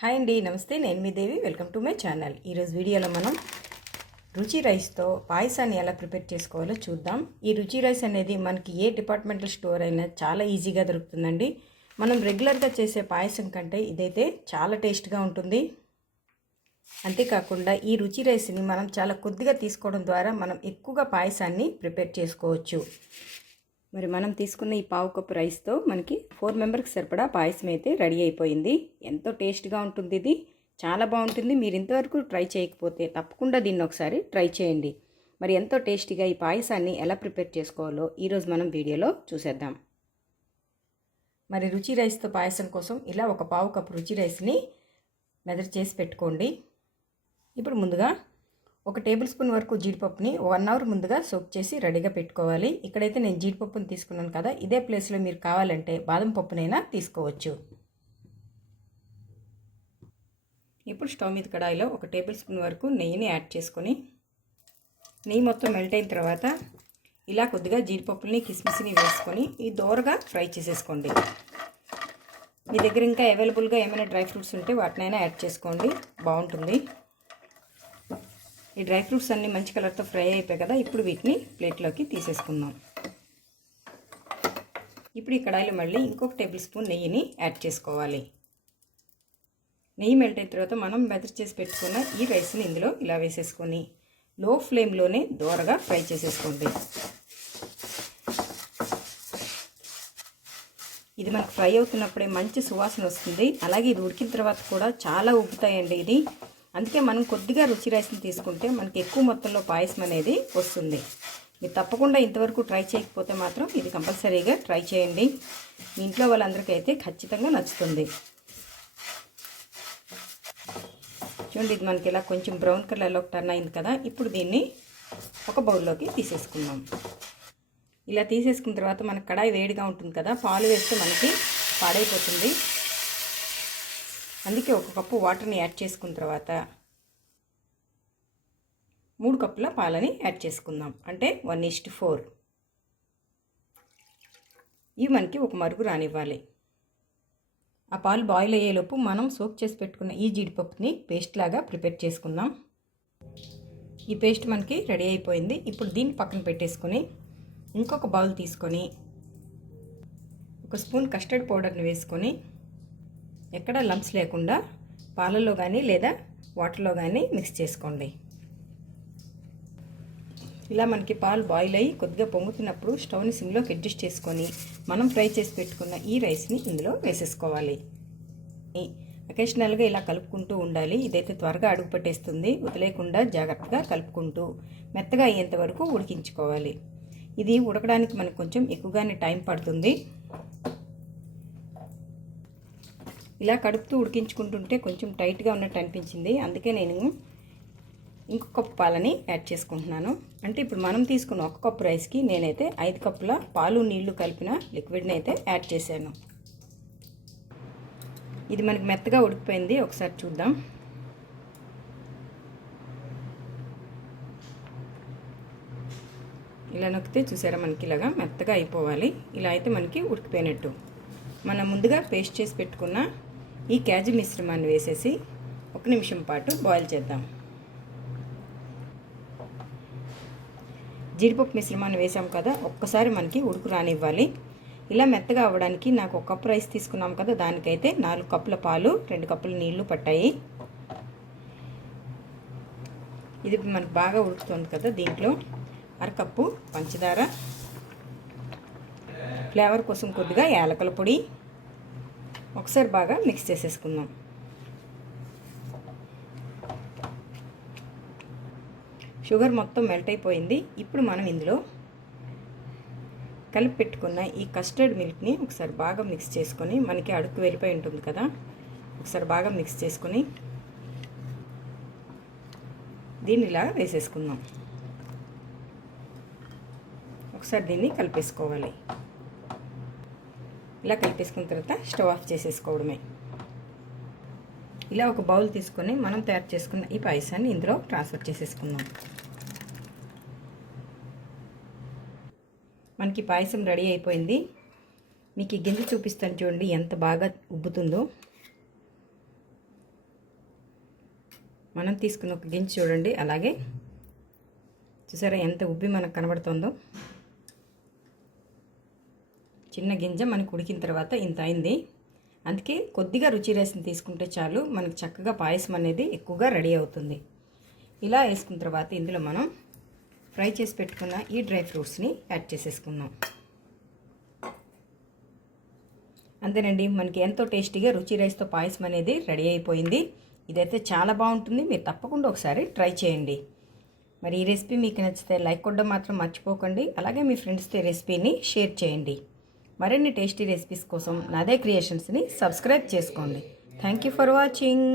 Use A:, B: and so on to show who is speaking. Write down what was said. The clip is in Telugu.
A: హాయ్ అండి నమస్తే. నేను మీ Devi. Welcome to my channel. ఈరోజు వీడియోలో మనం రుచి రైస్తో పాయసాన్ని ఎలా ప్రిపేర్ చేసుకోవాలో చూద్దాం. ఈ రుచి రైస్ అనేది మనకి ఏ డిపార్ట్మెంటల్ స్టోర్ అయినా చాలా ఈజీగా దొరుకుతుందండి. మనం రెగ్యులర్గా చేసే పాయసం కంటే ఇదైతే చాలా టేస్ట్గా ఉంటుంది. అంతేకాకుండా ఈ రుచి రైస్ని మనం చాలా కొద్దిగా తీసుకోవడం ద్వారా మనం ఎక్కువగా పాయసాన్ని ప్రిపేర్ చేసుకోవచ్చు. మరి మనం తీసుకున్న ఈ పావు కప్పు రైస్తో మనకి ఫోర్ మెంబర్కి సరిపడా పాయసం అయితే రెడీ అయిపోయింది. ఎంతో టేస్ట్గా ఉంటుంది ఇది. చాలా బాగుంటుంది. మీరు ఇంతవరకు ట్రై చేయకపోతే తప్పకుండా దీన్ని ఒకసారి ట్రై చేయండి. మరి ఎంతో టేస్టీగా ఈ పాయసాన్ని ఎలా ప్రిపేర్ చేసుకోవాలో ఈరోజు మనం వీడియోలో చూసేద్దాం. మరి రుచి రైస్తో పాయసం కోసం ఇలా ఒక పావు కప్పు రుచి రైస్ని మెదర్ చేసి పెట్టుకోండి. ఇప్పుడు ముందుగా ఒక టేబుల్ స్పూన్ వరకు జీడిపప్పుని వన్ అవర్ ముందుగా సోక్ చేసి రెడీగా పెట్టుకోవాలి. ఇక్కడైతే నేను జీడిపప్పుని తీసుకున్నాను కదా ఇదే ప్లేస్లో మీరు కావాలంటే బాదం పప్పునైనా తీసుకోవచ్చు. ఇప్పుడు స్టవ్ మీద కడాయిలో ఒక టేబుల్ స్పూన్ వరకు నెయ్యిని యాడ్ చేసుకొని నెయ్యి మొత్తం మెల్ట్ అయిన తర్వాత ఇలా కొద్దిగా జీడిపప్పుల్ని కిస్మిస్ని వేసుకొని ఈ దోరగా ఫ్రై చేసేసుకోండి. మీ దగ్గర ఇంకా అవైలబుల్గా ఏమైనా డ్రై ఫ్రూట్స్ ఉంటే వాటినైనా యాడ్ చేసుకోండి. బాగుంటుంది. ఈ డ్రై ఫ్రూట్స్ అన్నీ మంచి కలర్తో ఫ్రై అయిపోయాయి కదా ఇప్పుడు వీటిని ప్లేట్లోకి తీసేసుకుందాం. ఇప్పుడు ఈ కడాయిలో మళ్ళీ ఇంకొక టేబుల్ స్పూన్ నెయ్యిని యాడ్ చేసుకోవాలి. నెయ్యి మెల్ట్ అయిన తర్వాత మనం మెదర్ చేసి పెట్టుకున్న ఈ రైస్ని ఇందులో ఇలా వేసేసుకొని లో ఫ్లేమ్లోనే దోరగా ఫ్రై చేసేసుకోండి. ఇది మనకు ఫ్రై అవుతున్నప్పుడే మంచి సువాసన వస్తుంది. అలాగే ఇది ఉడికిన తర్వాత కూడా చాలా ఉబ్బుతాయండి ఇది అందుకే మనం కొద్దిగా రుచి రైస్ని తీసుకుంటే మనకి ఎక్కువ మొత్తంలో పాయసం అనేది వస్తుంది. మీరు తప్పకుండా ఇంతవరకు ట్రై చేయకపోతే మాత్రం ఇది కంపల్సరీగా ట్రై చేయండి. మీ ఇంట్లో వాళ్ళందరికీ అయితే ఖచ్చితంగా నచ్చుతుంది. చూడండి ఇది మనకి ఇలా కొంచెం బ్రౌన్ కలర్లో టర్న్ అయింది కదా ఇప్పుడు దీన్ని ఒక బౌల్లోకి తీసేసుకుందాం. ఇలా తీసేసుకున్న తర్వాత మనకు కడాయి వేడిగా ఉంటుంది కదా పాలు వేస్తే మనకి పాడైపోతుంది. అందుకే ఒక కప్పు వాటర్ని యాడ్ చేసుకున్న తర్వాత మూడు కప్పుల పాలని యాడ్ చేసుకుందాం. అంటే వన్ ఈస్ట్ ఫోర్. ఇవి మనకి ఒక మరుగు రానివ్వాలి. ఆ పాలు బాయిల్ అయ్యేలోపు మనం సోక్ చేసి పెట్టుకున్న ఈ జీడిపప్పుని పేస్ట్ లాగా ప్రిపేర్ చేసుకుందాం. ఈ పేస్ట్ మనకి రెడీ అయిపోయింది. ఇప్పుడు దీన్ని పక్కన పెట్టేసుకొని ఇంకొక బౌల్ తీసుకొని ఒక స్పూన్ కస్టర్డ్ పౌడర్ని వేసుకొని ఎక్కడ లంప్స్ లేకుండా పాలలో కానీ లేదా వాటర్లో కానీ మిక్స్ చేసుకోండి. ఇలా మనకి పాలు బాయిల్ అయ్యి కొద్దిగా పొంగుతున్నప్పుడు స్టవ్ని సిమ్లోకి అడ్జస్ట్ చేసుకొని మనం ఫ్రై చేసి పెట్టుకున్న ఈ రైస్ని ఇందులో వేసేసుకోవాలి. అకేషనల్గా ఇలా కలుపుకుంటూ ఉండాలి. ఇదైతే త్వరగా అడుగు పట్టేస్తుంది. వదిలేకుండా జాగ్రత్తగా కలుపుకుంటూ మెత్తగా అయ్యేంత వరకు ఉడికించుకోవాలి. ఇది ఉడకడానికి మనకు కొంచెం ఎక్కువగానే టైం పడుతుంది. ఇలా కడుపుతూ ఉడికించుకుంటుంటే కొంచెం టైట్గా ఉన్నట్టు అనిపించింది. అందుకే నేను ఇంకొక కప్పు పాలని యాడ్ చేసుకుంటున్నాను. అంటే ఇప్పుడు మనం తీసుకున్న ఒక కప్పు రైస్కి నేనైతే ఐదు కప్పుల పాలు నీళ్ళు కలిపిన లిక్విడ్ని అయితే యాడ్ చేశాను. ఇది మనకి మెత్తగా ఉడికిపోయింది. ఒకసారి చూద్దాం. ఇలా నొక్కితే చూసారా మనకి ఇలాగా మెత్తగా అయిపోవాలి. ఇలా అయితే మనకి ఉడికిపోయినట్టు. మనం ముందుగా పేస్ట్ చేసి పెట్టుకున్న ఈ క్యాజు మిశ్రమాన్ని వేసేసి ఒక నిమిషం పాటు బాయిల్ చేద్దాం. జీడిపప్పు మిశ్రమాన్ని వేసాం కదా ఒక్కసారి మనకి ఉడుకు రానివ్వాలి. ఇలా మెత్తగా అవ్వడానికి నాకు ఒక కప్పు రైస్ తీసుకున్నాం కదా దానికైతే నాలుగు కప్పుల పాలు రెండు కప్పుల నీళ్ళు పట్టాయి. ఇది మనకు బాగా ఉడుకుతుంది కదా దీంట్లో. అరకప్పు పంచదార ఫ్లేవర్ కోసం కొద్దిగా యాలకల పొడి. ఒకసారి బాగా మిక్స్ చేసేసుకుందాం. షుగర్ మొత్తం మెల్ట్ అయిపోయింది. ఇప్పుడు మనం ఇందులో కలిపి పెట్టుకున్న ఈ కస్టర్డ్ మిల్క్ని ఒకసారి బాగా మిక్స్ చేసుకొని మనకి అడుగు వెళ్ళిపోయి ఉంటుంది కదా ఒకసారి బాగా మిక్స్ చేసుకొని దీన్ని ఇలా వేసేసుకుందాం. ఒకసారి దీన్ని కలిపేసుకోవాలి. ఇలా కలిపేసుకున్న తర్వాత స్టవ్ ఆఫ్ చేసేసుకోవడమే. ఇలా ఒక బౌల్ తీసుకొని మనం తయారు చేసుకున్న ఈ పాయసాన్ని ఇందులో ట్రాన్స్ఫర్ చేసేసుకుందాం. మనకి పాయసం రెడీ అయిపోయింది. మీకు ఈ గింజ చూపిస్తాను చూడండి ఎంత బాగా ఉబ్బుతుందో. మనం తీసుకున్న ఒక గింజ చూడండి అలాగే. చూసారా ఎంత ఉబ్బి మనకు కనబడుతుందో. చిన్న గింజ మనకు ఉడికిన తర్వాత ఇంత అయింది. అందుకే కొద్దిగా రుచి రేసిన తీసుకుంటే చాలు మనకు చక్కగా పాయసం అనేది ఎక్కువగా రెడీ అవుతుంది. ఇలా వేసుకున్న తర్వాత ఇందులో మనం ఫ్రై చేసి పెట్టుకున్న ఈ డ్రై ఫ్రూట్స్ని యాడ్ చేసేసుకుందాం. అంతేనండి మనకి ఎంతో టేస్టీగా రుచి రైస్తో పాయసం అనేది రెడీ అయిపోయింది. ఇదైతే చాలా బాగుంటుంది మీరు తప్పకుండా ఒకసారి ట్రై చేయండి. మరి ఈ రెసిపీ మీకు నచ్చితే లైక్ కొట్టడం మాత్రం మర్చిపోకండి అలాగే మీ ఫ్రెండ్స్తో ఈ రెసిపీని షేర్ చేయండి. మరిన్ని టేస్టీ రెసిపీస్ కోసం నాదే క్రియేషన్స్ని సబ్స్క్రైబ్ చేసుకోండి. Thank you for watching.